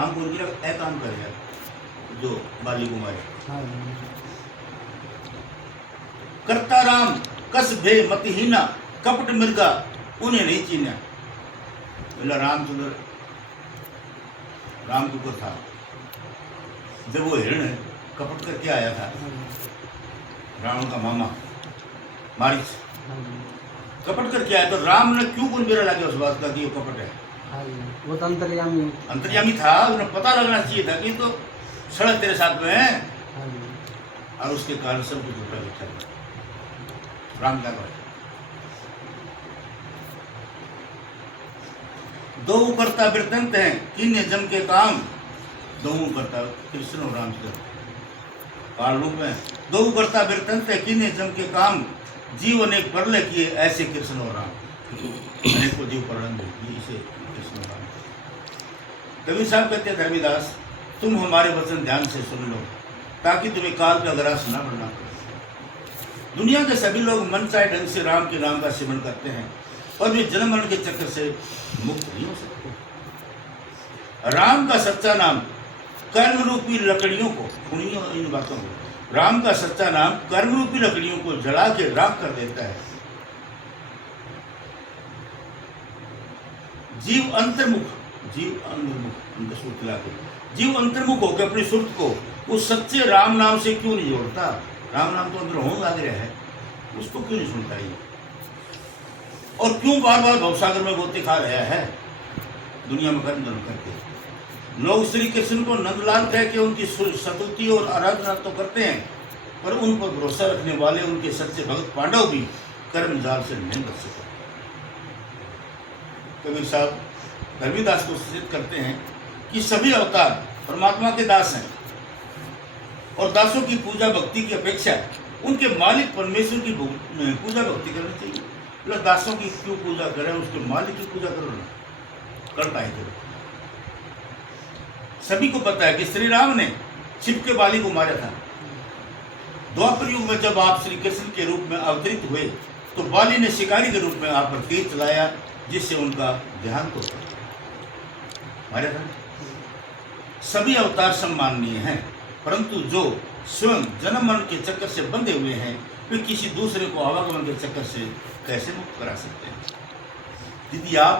काम कौन किया? ए काम करेगा जो बाली को मारे। हाँ करता राम कस भे मतिहीना, कपट मृगा उन्हें नहीं चीना। बोला रामचंद्र राम के ऊपर था जब वो हिरण कपट करके आया था, रावण का मामा मारिच कपट करके आया, तो राम ने क्यों कौन बेरा लगा उस बात का कि वो कपट है? वो तो अंतर्यामी था, उन्हें पता लगना चाहिए था कि तो सड़क तेरे साथ में है, और उसके कारण सब कुछ उल्टा बैठा। राम क्या करे? दो करता वृतंत है किन्ने जम के काम, दो करता कृष्ण और रामचंद्र काल रूप में। दो करता वृतंत है किन्ने जम के काम, जीव अनेक परले किए ऐसे कृष्ण और राम। अनेकों जीव परलन किए इसे कृष्ण और राम। कबीर साहब कहते हैं धर्मीदास तुम हमारे वचन ध्यान से सुन लो ताकि तुम्हें काल का ग्रास न पड़ना पड़े। दुनिया के सभी लोग मन चाहे ढंग से राम के नाम का सेवन करते हैं और वे जन्म मरण के चक्कर से मुक्त नहीं हो सकते। राम का सच्चा नाम कर्म रूपी लकड़ियों को, सुनिए इन बातों को, राम का सच्चा नाम कर्म रूपी लकड़ियों को जला के राख कर देता है। जीव अंतर्मुख जीव अंतर्मुख होकर अपनी सुरत को उस सच्चे राम नाम से क्यों नहीं जोड़ता? राम नाम तो अंदर हों लग रहा है, उसको क्यों नहीं सुनता ये? और क्यों बार बार भवसागर में गोते खा रहा है दुनिया में कर्म धर्म करके? लोग श्री कृष्ण को नंदलाल कह के उनकी स्तुति और आराधना तो करते हैं, पर उन पर भरोसा रखने वाले उनके सच्चे भक्त पांडव भी कर्म जाल से नहीं बच सके। कबीर साहब धर्मीदास को सूचित करते हैं कि सभी अवतार परमात्मा के दास हैं और दासों की पूजा भक्ति की अपेक्षा उनके मालिक परमेश्वर की पूजा भक्ति करनी चाहिए। मतलब दासों की क्यों पूजा करें, उसके मालिक की पूजा करो ना, कर पाए करो। सभी को पता है कि श्री राम ने छिप के बाली को मारा था। द्वापर युग में जब आप श्री कृष्ण के रूप में अवतरित हुए तो बाली ने शिकारी के रूप में आप पर तीर चलाया जिससे उनका देहांत हो गया। मारा था। सभी अवतार सम्माननीय हैं, परंतु जो स्वयं जन्म मरण के चक्कर से बंधे हुए हैं वे किसी दूसरे को आवागमन के चक्कर से कैसे मुक्त करा सकते हैं? यदि आप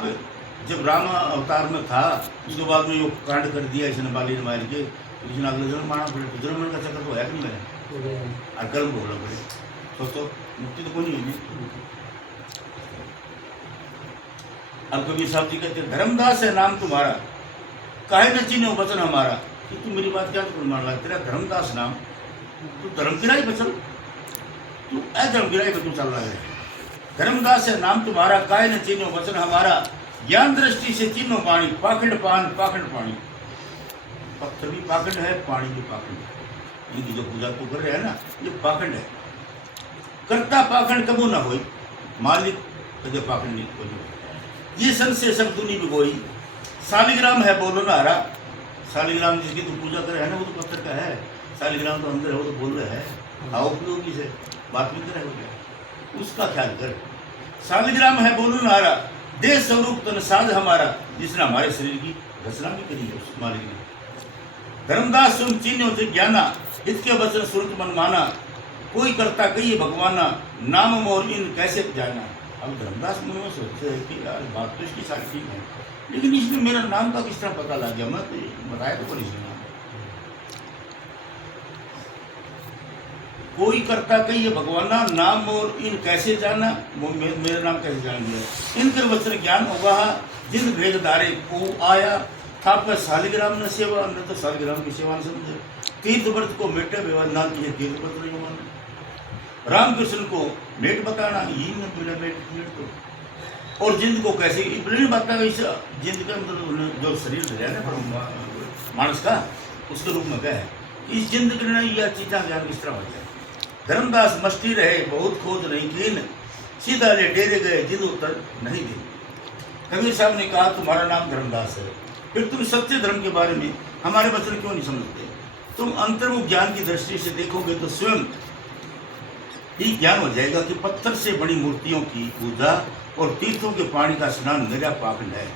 जब राम अवतार में था उसके बाद में वो कांड कर दिया इसने बाली ने मार के, लेकिन अगले जन्म मारना पड़े, तो जन्म मरण का चक्कर तो है नहीं मेरे और कर्म भोगना पड़े। सोचो मुक्ति तो कोई नहीं हुई। अब कबीर साहब जी कहते धर्मदास है नाम तुम्हारा, काहे न चीनो वचन हमारा। कि तू मेरी बात क्या तो मान ला, तेरा धर्मदास नाम, तू धर्म गिराई बचल, तू अधर्म गिराई पर तू चल रहा है। धर्मदास है नाम तुम्हारा, काहे न चीनो वचन हमारा, ज्ञान दृष्टि से चीनो पानी, पाखंड पान पाखंड पानी। पत्थर भी पाखंड है, पानी भी पाखंड है। इनकी जो पूजा तू कर रहे हैं ना ये पाखंड है। करता पाखंड कबू ना हो, मालिक कदे पाखंड नहीं कोई। ये संशय सब दुनी में गोई, शालिग्राम है बोलो ना हरा। शालिग्राम जिसकी तू पूजा करे है ना वो तो पत्थर का है, शालिग्राम तो अंदर है वो तो बोल रहे है। आओ उपयोगी से बात भी करे हो गया, उसका ख्याल कर। शालिग्राम है बोलो ना हरा, देह स्वरूप तन साध हमारा, जिसने हमारे शरीर की रचना भी करी है उस मालिक ने। धर्मदास सुन चिन्ह से ज्ञाना, इसके वचन सुरत मन माना, कोई करता कही भगवाना, नाम मोर इन कैसे जाना। अब धर्मदास मन में सोचते हैं कि यार बात तो इसकी सारी ठीक है, लेकिन इसमें मेरा नाम का किस तरह पता लग गया? मैं तो बताया तो कोई नहीं। कोई करता कही भगवाना, नाम और इन कैसे जाना, वो मेरा नाम कैसे जान लिया। इनकर वचन ज्ञान होगा जिन भेदधारे को आया था, पर शालिग्राम न सेवा, न तो शालिग्राम की सेवा न समझे। तीर्थ व्रत को मेटे विवाद ना किए, तीर्थ व्रत नहीं माने। रामकृष्ण को मेट बताना, यही न मिला मेट को। और जिंद को कैसे बता, जिंद का मतलब जो शरीर है ना मानस का, उसके रूप में क्या है इस जिंद के नहीं या चीजा ज्ञान किस तरह हो जाए। धर्मदास मस्ती रहे बहुत खोज नहीं कीन, सीधा ले डेरे गए जिंद उत्तर नहीं दी। कबीर साहब ने कहा तुम्हारा नाम धर्मदास है, फिर तुम सच्चे धर्म के बारे में हमारे वचन क्यों नहीं समझते? तुम अंतर्मुख ज्ञान की दृष्टि से देखोगे तो स्वयं ही ज्ञान हो जाएगा कि पत्थर से बनी मूर्तियों की पूजा और तीर्थों के पानी का स्नान मेरा पाखंड है।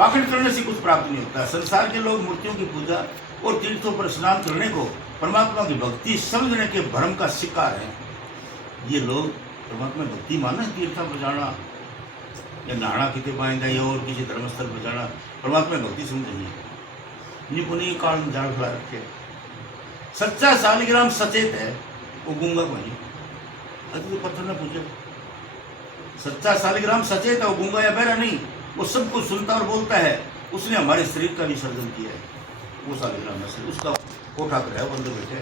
पाखंड करने से कुछ प्राप्त नहीं होता। संसार के लोग मूर्तियों की पूजा और तीर्थों पर स्नान करने को परमात्मा की भक्ति समझने के भ्रम का शिकार है। ये लोग परमात्मा भक्ति माने तीर्थों पर जाना या नहाना कितने पाएंगे या और किसी धर्मस्थल पर जाना परमात्मा भक्ति समझिए। निपुणी काल में जान खिला रखे। सच्चा सालिग्राम सचेत है, वो गूंगा भाई अति तो पत्थर ने पूछे। सच्चा सालिग्राम सचेत है, वो गूंगा या बहरा नहीं, वो सब कुछ सुनता और बोलता है। उसने हमारे शरीर का भी सर्जन किया है, वो सालिग्राम से उसका कोठा कर है बंद बैठे।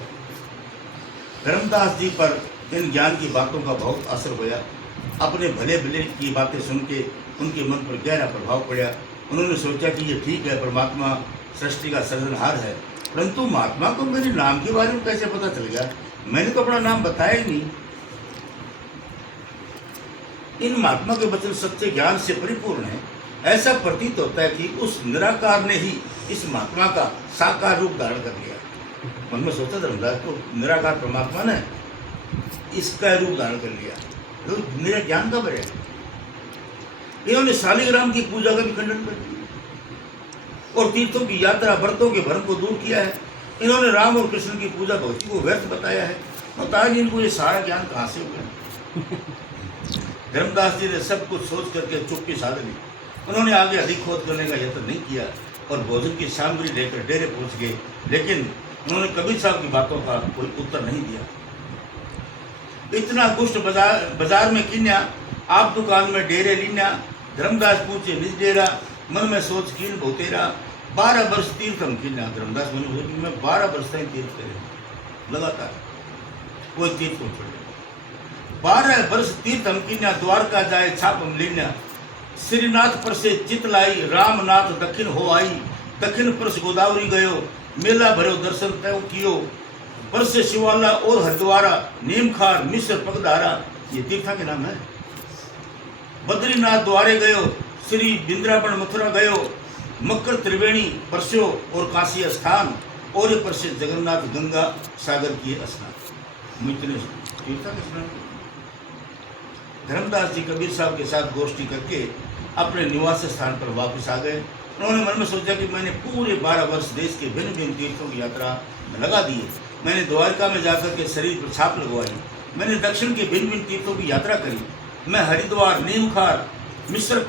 धर्मदास जी पर इन ज्ञान की बातों का बहुत असर हुआ। अपने भले भले की बातें सुन के उनके मन पर गहरा प्रभाव पड़ा। उन्होंने सोचा कि ये ठीक है, परमात्मा सृष्टि का सर्जनहार है, परंतु महात्मा को मेरे नाम के बारे में कैसे पता चल गया? मैंने तो अपना नाम बताया ही नहीं। इन महात्मा के वचन सच्चे ज्ञान से परिपूर्ण है। ऐसा प्रतीत होता है कि उस निराकार ने ही इस महात्मा का साकार रूप धारण कर लिया। मन में सोचा धर्मदास को, निराकार परमात्मा ने इसका रूप धारण कर लिया, तो मेरा ज्ञान कब है? इन्होंने शालिग्राम की पूजा का भी खंडन कर दिया और तीर्थों की यात्रा व्रतों के भ्रम को दूर किया है। इन्होंने राम और कृष्ण की पूजा भक्ति को व्यर्थ बताया है। बताया जी इनको ये सारा ज्ञान कहाँ से हो गया? धर्मदास जी ने सब कुछ सोच करके चुप्पी साध ली। उन्होंने आगे अधिक खोज करने का यत्न नहीं किया और भोजन की सामग्री लेकर डेरे पहुंच गए, लेकिन उन्होंने कबीर साहब की बातों का कोई उत्तर नहीं दिया। इतना कुष्ठ बाजार में किन्या, आप दुकान में डेरे लीन्या। धर्मदास पूछे निज डेरा, मन में सोच कीन बहुतेरा। 12 वर्ष तीर्थ हम किन्या। धर्मदास मुनि बोले मैं 12 वर्ष तक तीर्थ करे लगातार, कोई तीर्थ को छोड़े। 12 वर्ष तीर्थ हम किन्या, द्वारका जाए छाप हम लीन्या। श्रीनाथ पर से चित लाई, रामनाथ दक्षिण हो आई। दक्षिण पर से गोदावरी गयो, मेला भरो दर्शन तय कियो। पर से शिवाला और हरिद्वारा, नीमखार मिश्र पगधारा, ये तीर्था के नाम है। बद्रीनाथ द्वारे गयो, श्री बिंद्रावन मथुरा गयो। मकर त्रिवेणी परस्यो और काशी स्थान, और पर से जगन्नाथ गंगा सागर की स्नान। मित्र तीर्था के स्नान। धर्मदास जी कबीर साहब के साथ गोष्ठी करके अपने निवास स्थान पर वापस आ गए। उन्होंने मन में सोचा कि मैंने पूरे 12 वर्ष देश के भिन्न भिन्न तीर्थों की यात्रा में लगा दिए। मैंने द्वारका में जाकर के शरीर पर छाप लगवाई। मैंने दक्षिण के भिन्न भिन्न तीर्थों की यात्रा करी। मैं हरिद्वार, नीमखार, मिश्र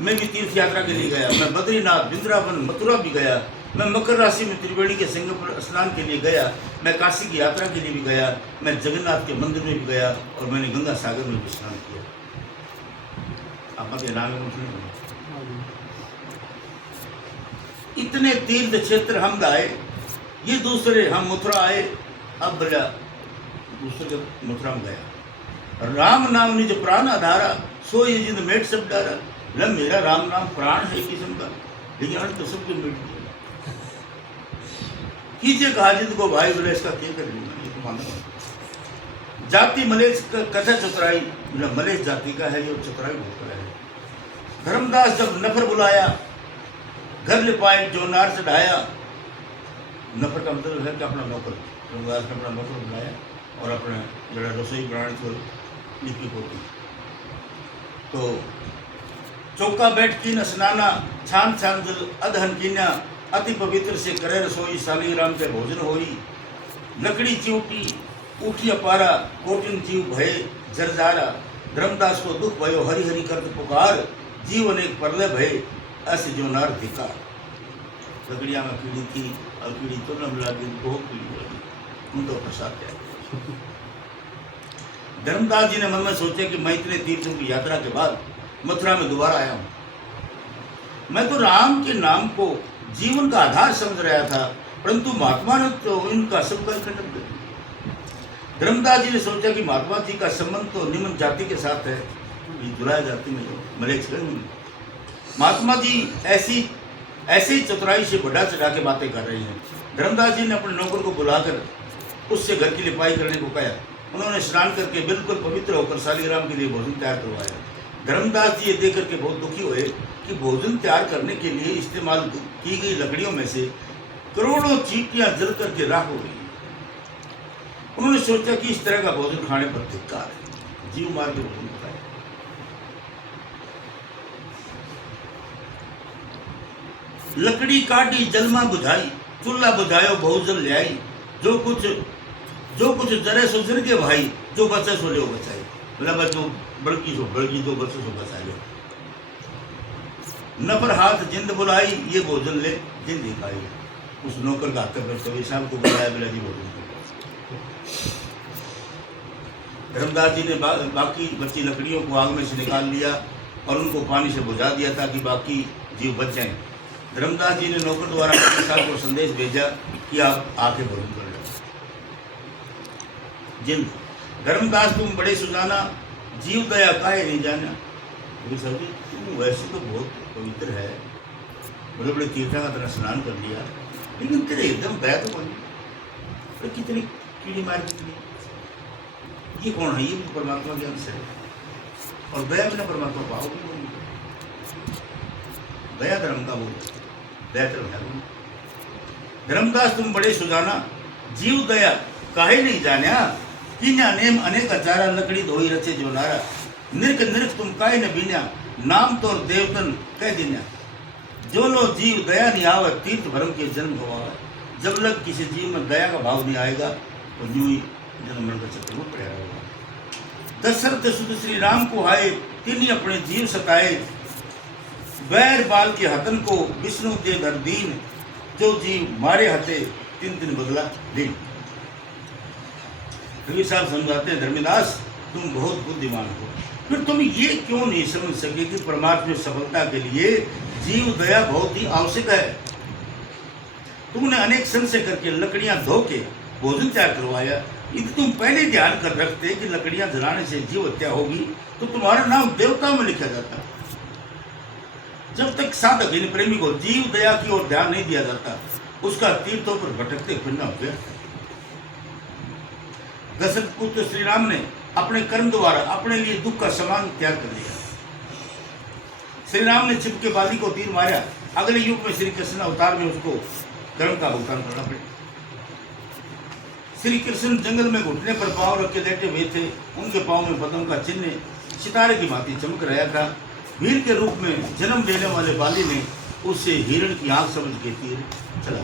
में भी तीर्थ यात्रा के लिए गया। मैं बद्रीनाथ, बिंद्रावन, मथुरा भी गया। मैं मकर राशि में त्रिवेणी के संगम पर स्नान के लिए गया। मैं काशी की यात्रा के लिए भी गया। मैं जगन्नाथ के मंदिर में भी गया और मैंने गंगा सागर में भी स्नान किया। आपके नाम इतने तीर्थ क्षेत्र हम गाए, ये दूसरे हम मथुरा आए। अब बोला दूसरे मथुरा में गया। राम नाम निज प्राण आधारा, सो ये जिंद मेट सब डारा। बोला मेरा राम नाम प्राण है किस्म का, लेकिन आज तो सबके मेट दिया। कीजिए कहा जिंद को भाई, बोले इसका क्या कर लूंगा, ये तो मानो। जाति मलेश कथा चतुराई, बोला मलेश जाति का है, ये चतुराई बहुत है। धर्मदास जब नफर बुलाया, घर ले पाए जो नार चढ़ाया। नफर का मतलब है कि अपना नौकर। धर्मदास ने अपना नौकर बुलाया और अपने जरा रसोई बनाने को लिपि होती। तो चौका बैठ की न स्नाना, छान छान जल अधहन कीना। अति पवित्र से करे रसोई, शालिग्राम के भोजन होई। लकड़ी चिवटी उठी अपारा, कोटिन जीव भय जरजारा। धर्मदास को दुख भयो, हरि हरि करत पुकार। जीवन एक परले भय, ऐसे जो नार धिकार। लकड़िया में कीड़ी थी और कीड़ी तो न मिला दी, दो कीड़ी लगी, उन तो प्रसाद है। धर्मदास जी ने मन में सोचा कि मैं इतने तीर्थों की यात्रा के बाद मथुरा में दोबारा आया हूँ। मैं तो राम के नाम को जीवन का आधार समझ रहा था, परंतु महात्मा ने तो इनका सबका खंडन कर दिया। धर्मदास जी ने सोचा कि महात्मा जी का संबंध तो निम्न जाति के साथ है, दुराया जाति में जो मलेच्छ गए। महात्मा जी ऐसी चतुराई से बढ़ा चढ़ा के बातें कर रही हैं। धर्मदास जी ने अपने नौकर को बुलाकर उससे घर की लिपाई करने को कहा। उन्होंने स्नान करके बिल्कुल पवित्र होकर शालिग्राम के लिए भोजन तैयार करवाया। धर्मदास जी ये देख करके बहुत दुखी हुए कि भोजन तैयार करने के लिए इस्तेमाल की गई लकड़ियों में से करोड़ों चींटियां जल करके राख हो गई। उन्होंने सोचा कि इस तरह का भोजन खाने पर धिक्कार है, जीव मार के भोजन खाए। लकड़ी काटी जलमा बुझाई, चूल्हा बुझायो बहुजल ले आई, जो कुछ जरे सो जर के भाई, जो बचे सो ले बचाई। मतलब जो बड़की जो बचे सो बचा लो। न पर हाथ जिंद बुलाई, ये भोजन ले जिंद खाई। उस नौकर का हाथ पर कवि साहब को बुलाया, बिला जी भोजन। धर्मदास जी ने बाकी बची लकड़ियों को आग में से निकाल लिया और उनको पानी से बुझा दिया ताकि बाकी जीव बच जाएं। धर्मदास जी ने नौकर द्वारा कवि साहब को संदेश भेजा कि आप आके भोजन कर लो। जिंद धर्मदास तुम बड़े सुजाना, जीव दया काहे नहीं जाना। कवि साहब जी तुम वैसे तो बहुत पवित्र है, बड़े बड़े तीर्थों का तरह स्नान कर लिया, लेकिन तेरे एकदम दया तो बनी। तो कितनी कीड़ी मार कितनी, ये कौन है? ये भी परमात्मा के अंश है। और दया बिना परमात्मा पाओगे नहीं। दया धर्म का बोल, दया धर्म है। धर्मदास तुम बड़े सुजाना, जीव दया काहे नहीं जाना। कीन्या नेम अनेक हजारा, लकड़ी धोई रचे जो नारा। निरख निरख तुम काहे न बीन्या, नाम तोर देवतन कह दिन्या। जो लो जीव दया नहीं आवे, तीर्थ भरम के जन्म गवावे। जब लग किसी जीव में दया का भाव नहीं आएगा तो यूं ही जन्म मरण का चक्कर में पड़ा रहेगा। दशरथ सुध श्री राम को आए, तिन्ही अपने जीव सताए। बैर बाल के हतन को विष्णु दे धर दीन। जो जीव मारे हते, तीन दिन बदला दिन। कवि साहब समझाते हैं, धर्मदास तुम बहुत बुद्धिमान हो, फिर तुम ये क्यों नहीं समझ सके कि परमात्मा में सफलता के लिए जीव दया बहुत ही आवश्यक है। तुमने अनेक संशय करके लकड़ियां धो के भोजन तैयार करवाया। यदि तुम पहले ध्यान कर रखते कि लकड़ियां जलाने से जीव हत्या होगी तो तुम्हारा नाम देवता में लिखा जाता। जब तक साधक इन प्रेमी को जीव दया की ओर ध्यान नहीं दिया जाता, उसका तीर्थों पर भटकते फिरना हो गया। दशरथ पुत्र श्री राम ने अपने कर्म द्वारा अपने लिए दुख का सामान त्याग कर दिया। श्री राम ने छिप के बाली को तीर मारा। अगले युग में श्री कृष्ण अवतार में उसको कर्म का भुगतान करना पड़ा। श्री कृष्ण जंगल में घुटने पर पांव रख के लेटे हुए थे। उनके पांव में पद्म का चिन्ह सितारे की भांति चमक रहा था। वीर के रूप में जन्म लेने वाले बाली ने उससे हिरण की आंख समझ के तीर चला।